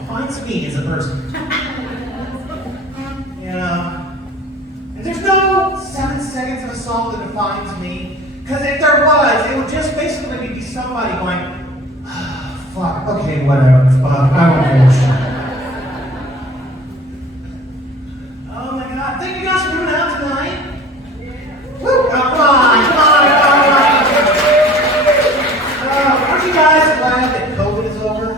defines me as a person. You know? And there's no 7 seconds of a song that defines me. Because if there was, it would just basically be somebody going, oh, fuck, okay, whatever, fuck, I don't give a shit. Oh my god, thank you guys for coming out tonight. Woo! Oh, come on. Aren't you guys glad that COVID is over?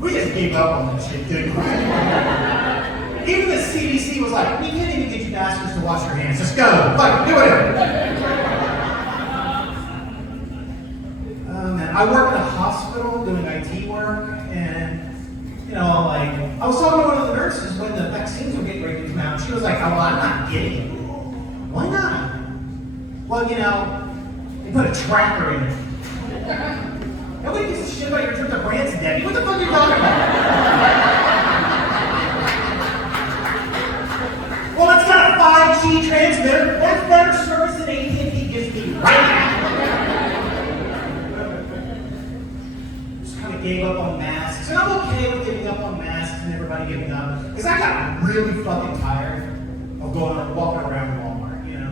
We just gave up on that shit, didn't we? Even the CDC was like, we can't even get you bastards to wash your hands. Just go. Fuck, do whatever. I work in a hospital doing IT work, and, you know, like, I was talking to one of the nurses when the vaccines were getting ready to come out. She was like, oh, well, I'm not getting it. Why not? Well, you know, they put a tracker in it. Nobody gives a shit about your trip to Branson, Debbie. What the fuck are you talking about? Well, it's got a 5G transmitter. That's better service than AT&T gives me right now. Just kind of gave up on masks. And I'm okay with giving up on masks and everybody giving up. Because I got really fucking tired of walking around Walmart, you know.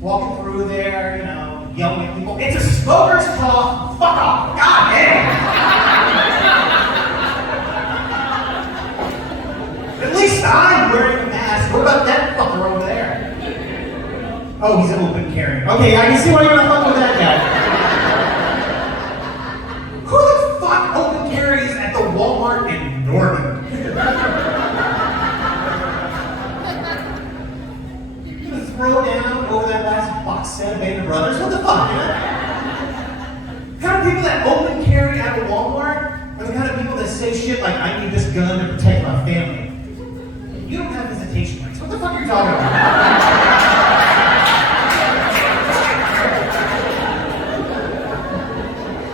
Walking through there, you know, yelling at people. It's a smoker's cough. Fuck off. God damn. At least I'm wearing a mask. What about that fucker over there? Oh, he's open carrying. Okay, I can see why you're gonna fuck with that guy. Who the fuck open carries at the Walmart in Norman? You gonna throw down over that last box set of Band of Brothers? What the fuck, man? The kind of people that open carry at a Walmart are the kind of people that say shit like, I need this gun to protect my family. You don't have visitation rights. What the fuck are you talking about?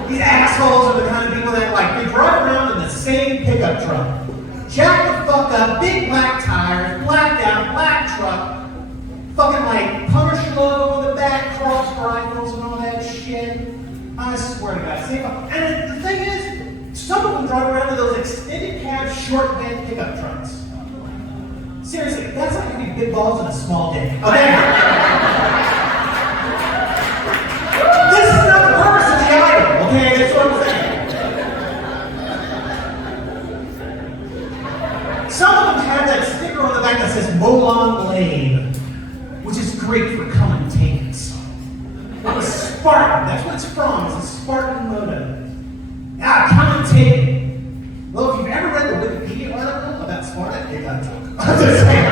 These assholes are the kind of people that, like, they drive around in the same pickup truck. Jack the fuck up, big black tires, blacked out, black truck, fucking like Punisher logo on the back, cross rifles and all that shit. I swear to God. And the thing is, some of them drive around in those extended cab, short bed pickup trucks. Seriously, that's like having big balls in a small dick. Okay? This is not the purpose of the item, okay? That's what I'm saying. Some of them have that sticker on the back that says Molon Blade, which is Greek for come and take it. It was Spartan, that's what it's from. It's a Spartan motto. Ah, come and take it. Well, if you've ever read the Wikipedia article about Sparta, it got took. I'm just saying.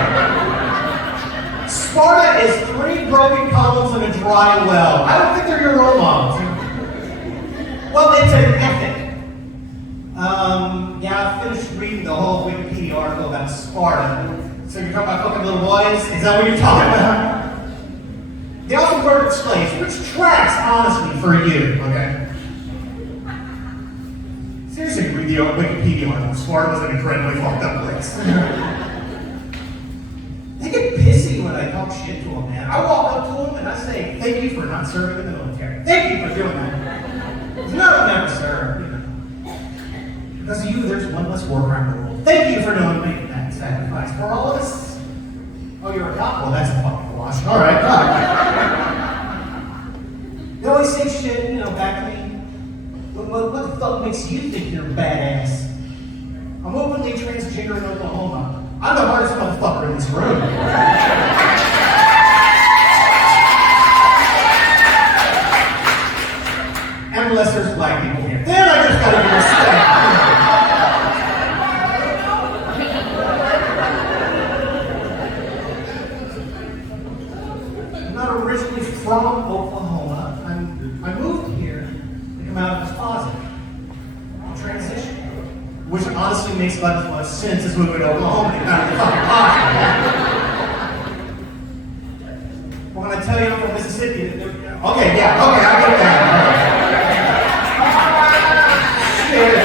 Sparta is 3 broken columns and a dry well. I don't think they're your role models. Well, it's an ethic. Yeah, I finished reading the whole Wikipedia article about Sparta. So you're talking about fucking little boys? Is that what you're talking about? They also murdered slaves, which tracks, honestly, for you, okay? Seriously, read the Wikipedia article. Sparta was an incredibly fucked up place. They get pissy when I talk shit to them, man. I walk up to them and I say, thank you for not serving in the military. Thank you for doing that. None of them ever served, you know. Because of you, there's one less war crime in the world. Thank you for making that sacrifice for all of us. Oh, you're a cop? Well, that's a fucking wash. All right, fine. They always say shit, you know, back to me. What the fuck makes you think you're badass? I'm openly transgender in Oklahoma. I'm the hardest motherfucker in this room. And unless there's black people here. Then I just gotta give respect. I'm not originally from Oklahoma. I moved here to come out of this closet. I'll transition. Which honestly makes about as much sense as moving to Oklahoma and out of the fucking closet. Well, when I tell you I'm from Mississippi, okay, yeah, okay, I get that. Shit.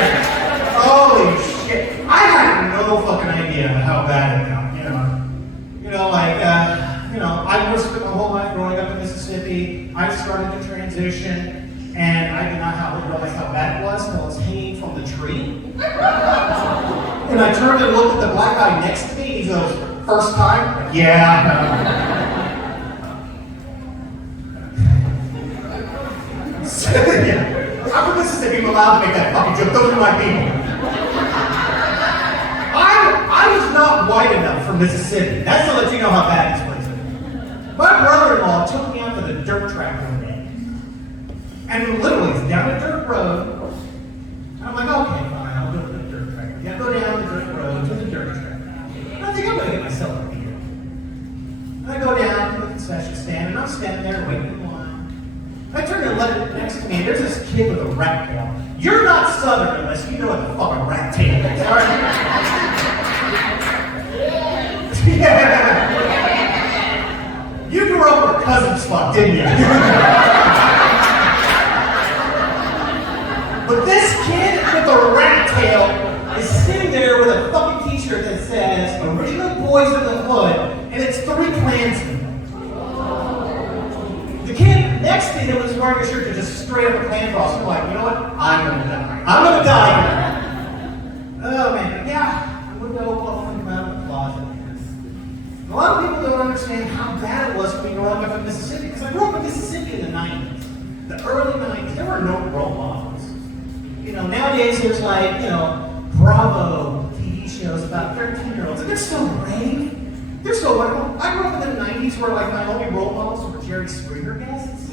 Holy shit. I had no fucking idea how bad it got, you know. You know, like, I've spent my whole life growing life started to transition, and I did not realize how bad it was until I was hanging from the tree. And I turned and looked at the black guy next to me, he goes, "First time?" Yeah. Yeah. I'm from Mississippi, I'm allowed to make that fucking joke. Those are my people. I was not white enough for Mississippi. That's to let you know how bad this place is. My brother-in-law took me out to the dirt track one day. And literally, it's down a dirt road. And I'm like, okay, fine, I'll go to the dirt track. Yeah, go down the dirt road to the dirt track. And I think I'm going to get myself a beer. And I go down to the concession stand, and I'm standing there waiting in line. I turn and look next to me, and there's this kid with a rat tail. You're not Southern unless you know what the fuck a rat tail is, all right? Yeah. You grew up where cousins fuck, didn't you? But this kid with a rat tail is sitting there with a fucking t-shirt that says "Original Boys in the Hood," and it's 3 Klansmen. The kid next to him was wearing a shirt that just straight up a Klan cross. I'm like, you know what? I'm gonna die. I'm gonna die. Oh man, yeah. I wouldn't know what I'm out of the closet. A lot of people don't understand how bad it was for me growing up in Mississippi, because I grew up in Mississippi in the 90s. The early 90s, there were no role models. You know, nowadays there's like, you know, Bravo TV shows about 13-year-olds, and they're still brave. They're still wonderful. I grew up in the 90s where like my only role models were Jerry Springer guests.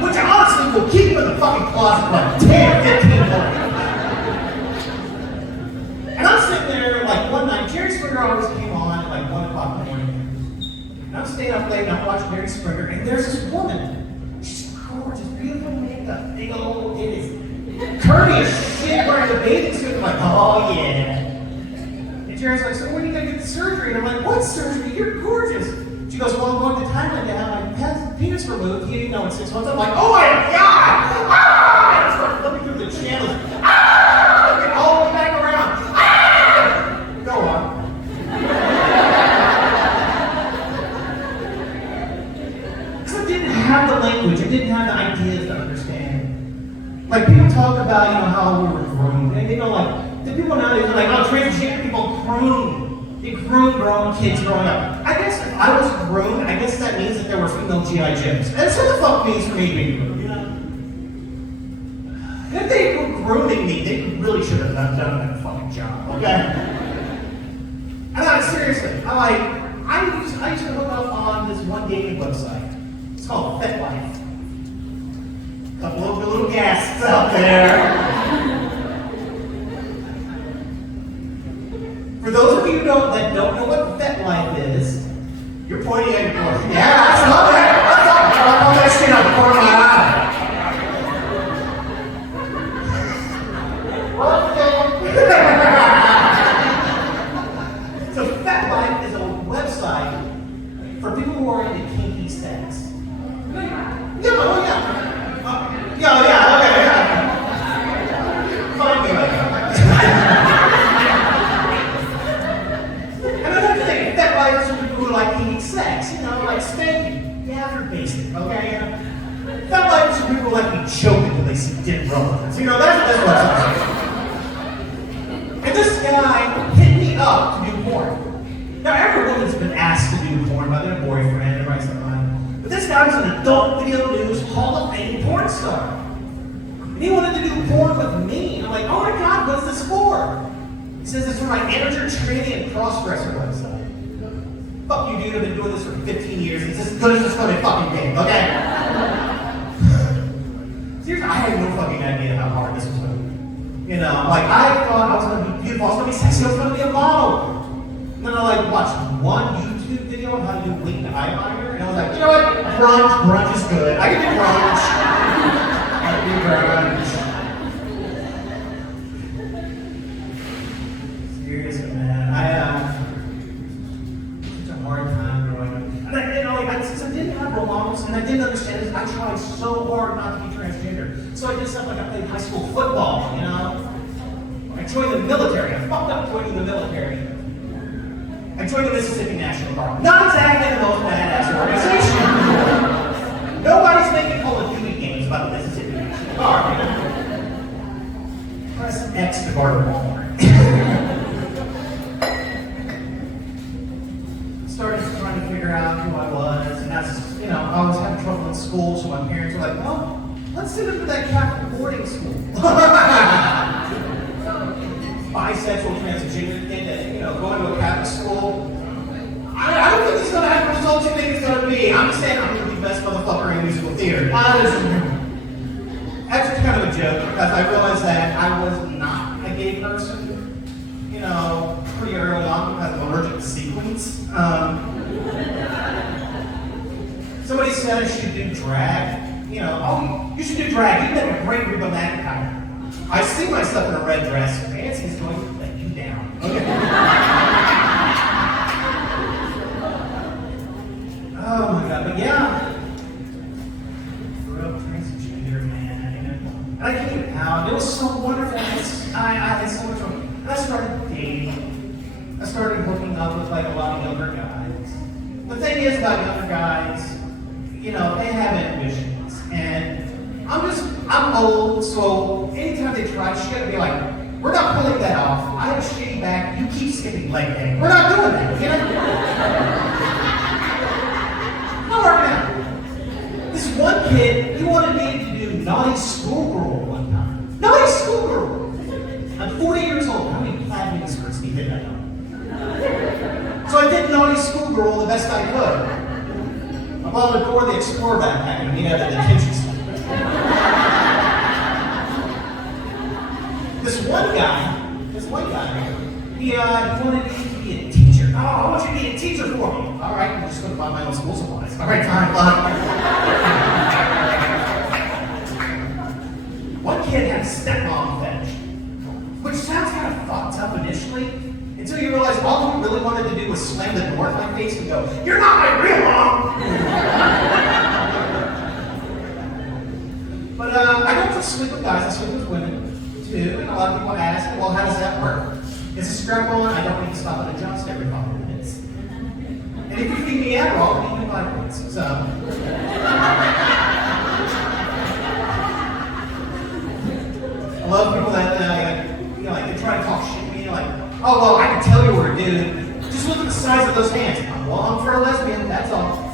Which honestly will keep them in the fucking closet for like 10, 15 more. And I'm sitting there like one night, Jerry Springer always came on at like 1 o'clock in the morning. And I'm staying up late and I'm watching Jerry Springer, and there's this woman. She's gorgeous, beautiful makeup, big old titties. Curvy as shit, wearing a bathing suit. I'm like, oh yeah. And Jerry's like, so when are you gonna get the surgery? And I'm like, what surgery? You're gorgeous. She goes, well, I'm going to Thailand to have my penis removed. You know, in 6 months. I'm like, oh my god! Ah! I start flipping through the channels. Ah! Get all the way back around. Ah! Go on. Because I didn't have the language. I didn't have the ideas to understand. Like, people talk about, you know, how we were groomed. And, you know, like, the people nowadays are like, oh, transgender people groomed. They groomed grown kids growing up. I guess if I was groomed, I guess that means that there were female G.I. Joes. That's what the fuck means for me being groomed, you know? If they were grooming me, they really should have done that fucking job, okay? And like, seriously, I used to hook up on this one dating website. It's called FetLife. A couple of little guests out there. For those of you that don't know what FetLife is, you're pointing at your door. Yeah, I love that. I love that shit on the corner of my eye. So FetLife is a website for people who are into kinky sex. Find me like that. Like eating sex, you know, like spanking. Yeah, they're basic, okay? Not like some people like me choking when they see dick rolling. So, you know, that's what I'm saying. And this guy hit me up to do porn. Now, every woman's been asked to do porn by their boyfriend or by somebody. But this guy was an adult video news Hall of Fame porn star. And he wanted to do porn with me. I'm like, oh my god, what's this for? He says it's for my amateur training and cross-dresser website. Fuck you, dude, I've been doing this for 15 years. It's as good as it's gonna fucking get, okay? Seriously, I had no fucking idea how hard this was gonna be. You know, like, I thought I was gonna be beautiful, I was gonna be sexy, I was gonna be a model. And then I, like, watched one YouTube video on how to do winged eyeliner, and I was like, you know what? Grunge is good. I can do grunge. I can do grunge. Seriously, man, hard time growing up. And I, you know, like, since I didn't have role models and I didn't understand it, I tried so hard not to be transgender. So I did stuff like I played high school football, you know? I joined the military. I fucked up joining the military. I joined the Mississippi National Guard. Not exactly the most badass organization. I was having trouble in school, so my parents were like, well, let's send him to that Catholic boarding school. Bisexual, transgender kid that, going to a Catholic school. I don't think it's going to have the results you think it's going to be. I'm just saying I'm going to be the best motherfucker in musical theater. That's just kind of a joke, because I realized that I was not a gay person, pretty early on because of allergic to sequins. Somebody said I should do drag. Oh, you should do drag. You make a great Reba McEntire. I see myself in a red dress. Nancy's going to let you down. Okay. Oh my God, but yeah. Real transgender, man. And I came out. It was so wonderful. I had so much fun. And I started dating. I started hooking up with like a lot of younger guys. The thing is about younger guys, they have ambitions. And I'm old, so anytime they try shit, I'd be like, we're not pulling that off. I have a shitty back, you keep skipping leg day. We're not doing that, Not working out. This one kid, he wanted me to do naughty schoolgirl one time. Naughty schoolgirl! I'm 40 years old. How many plaid miniskirts do you think I know? So I did naughty schoolgirl the best I could. I'm on the door of the Explorer backpack and at the detention center. This one guy, he wanted me to be a teacher. Oh, I want you to be a teacher for me. All right, I'm just going to buy my own school supplies. All right, fine. One kid had a stepmom fetish, which sounds kind of fucked up initially, until you realize all he really wanted to do was slam the door in my face and go, "You're not my real mom!" But I don't just sleep with guys, I sleep with women too, and a lot of people ask, well, how does that work? It's a strap-on, I don't need to stop and adjust every 5 minutes. And if you feed me Adderall, you can vibrates. So, I love people that, they try to talk shit to me, like, oh, well, I can tell you what to do. Just look at the size of those hands. I'm long for a lesbian, that's all.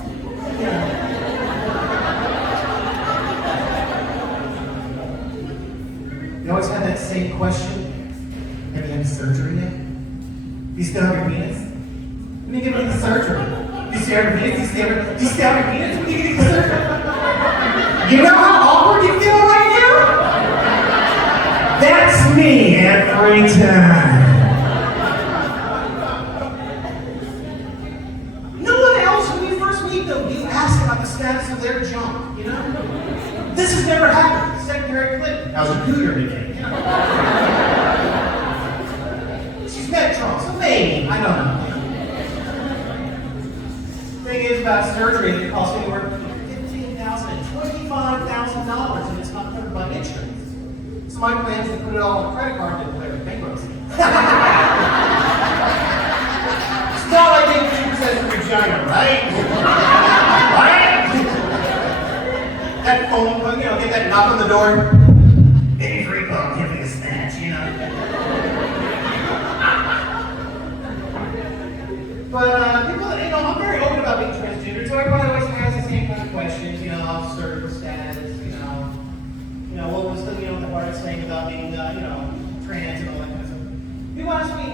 You always have that same question. Have you had surgery yet? Do you still have your penis? When are you getting the surgery? Do you still have your penis? Do you still have your penis? When are you getting the surgery? You know how awkward you feel right now? That's me every time. No one else, when you first meet them, you ask about the status of their junk, This has never happened. Secretary Clinton, how's your cooter today? She's met Trump, so maybe, I don't know. The thing is about surgery, it costs anywhere between $15,000 and $25,000, and it's not covered by insurance. So my plan is to put it all on a credit card and declare bankruptcy. It's not like it says vagina, right? Right? That phone, get that knock on the door. Baby freak up, give me a snatch, But people, I'm very open about being transgender, so everybody always has the same kind of questions, surgical status, what was the hardest thing about being, trans and all that kind of stuff. People ask me,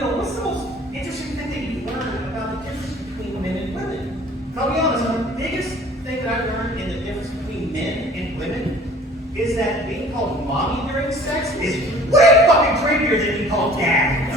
what's the most interesting thing that you've learned about the difference between men and women? And I'll be honest, the biggest thing that I've learned in the difference between men and women is that being called mommy during sex is way fucking creepier than being called dad.